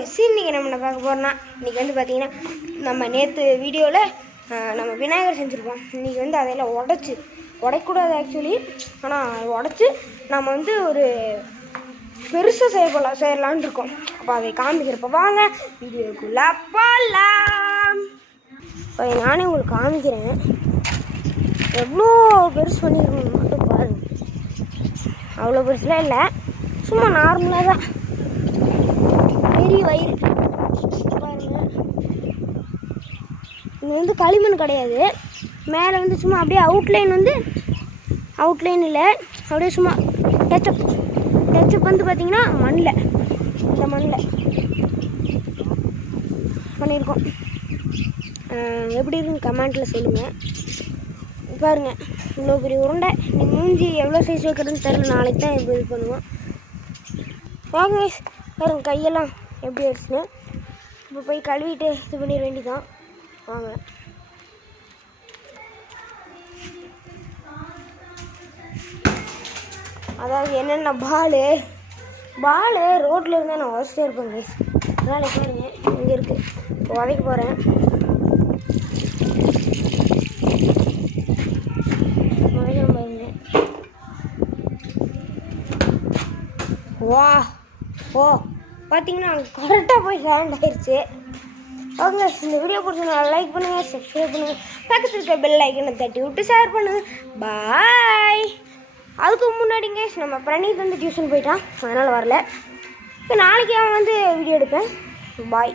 இன்றைக்கி நம்ம என்ன பார்க்க போகிறோம்னா, இன்றைக்கி வந்து பார்த்திங்கன்னா நம்ம நேற்று வீடியோவில் நம்ம விநாயகர் செஞ்சுருப்போம். இன்றைக்கி வந்து அதையெல்லாம் உடைக்கூடாது ஆக்சுவலி. ஆனால் உடச்சி நம்ம வந்து ஒரு பெருசாக செய்யலான்னு இருக்கோம். அப்போ அதை காமிக்கிறப்ப வாங்க வீடியோக்குள்ளே போகலாம். இப்போ நானே உங்களுக்கு காமிக்கிறேன் எவ்வளோ பெருசு பண்ணியிருக்கணும் மட்டும் பாருங்கள். அவ்வளோ பெருசுலாம் இல்லை, சும்மா நார்மலாக தான். பெரிய வயிறு பாருங்க. இது வந்து களிமண் கிடையாது, மேலே வந்து சும்மா அப்படியே அவுட்லைன் இல்லை, அப்படியே சும்மா டச்சப் வந்து பார்த்திங்கன்னா இந்த மண்ணில் பண்ணியிருக்கோம். எப்படி இருக்குன்னு கமெண்ட்டில் சொல்லுங்கள். பாருங்கள் இவ்வளோ பெரிய உருண்டை. நீ மூஞ்சி எவ்வளோ சைஸ் வைக்கிறதுன்னு தெரியல, நாளைக்கு தான் இப்போ இது பண்ணுவோம். வாங்க பாருங்கள் கையெல்லாம் எப்படி ஆயிடுச்சுன்னு. இப்போ போய் கழுவிட்டு இது பண்ணிட வேண்டியதான். வாங்க. அதாவது என்னென்ன பால் ரோட்டில் இருந்தால் நான் உடச்சிட்டே இருப்பேன் கைஸ். அதனால் பாருங்க இங்கே இருக்குது. இப்போ உதைக்க போகிறேன். பாருங்க. ஓ பார்த்தீங்கன்னா கரெக்டாக போய் லேண்ட் ஆயிடுச்சு. ஓகே, இந்த வீடியோ பிடிச்சா லைக் பண்ணுங்கள், சப்ஸ்கிரைப் பண்ணுங்கள், பக்கத்தில் இருக்க பெல் ஐக்கனை தட்டி விட்டு ஷேர் பண்ணுங்கள். பாய். அதுக்கு முன்னாடிங்க நம்ம பிரணீத் வந்து டியூஷன் போயிட்டான், அதனால் வரல. இப்போ நாளைக்கு அவன் வந்து வீடியோ எடுப்பேன். பாய்.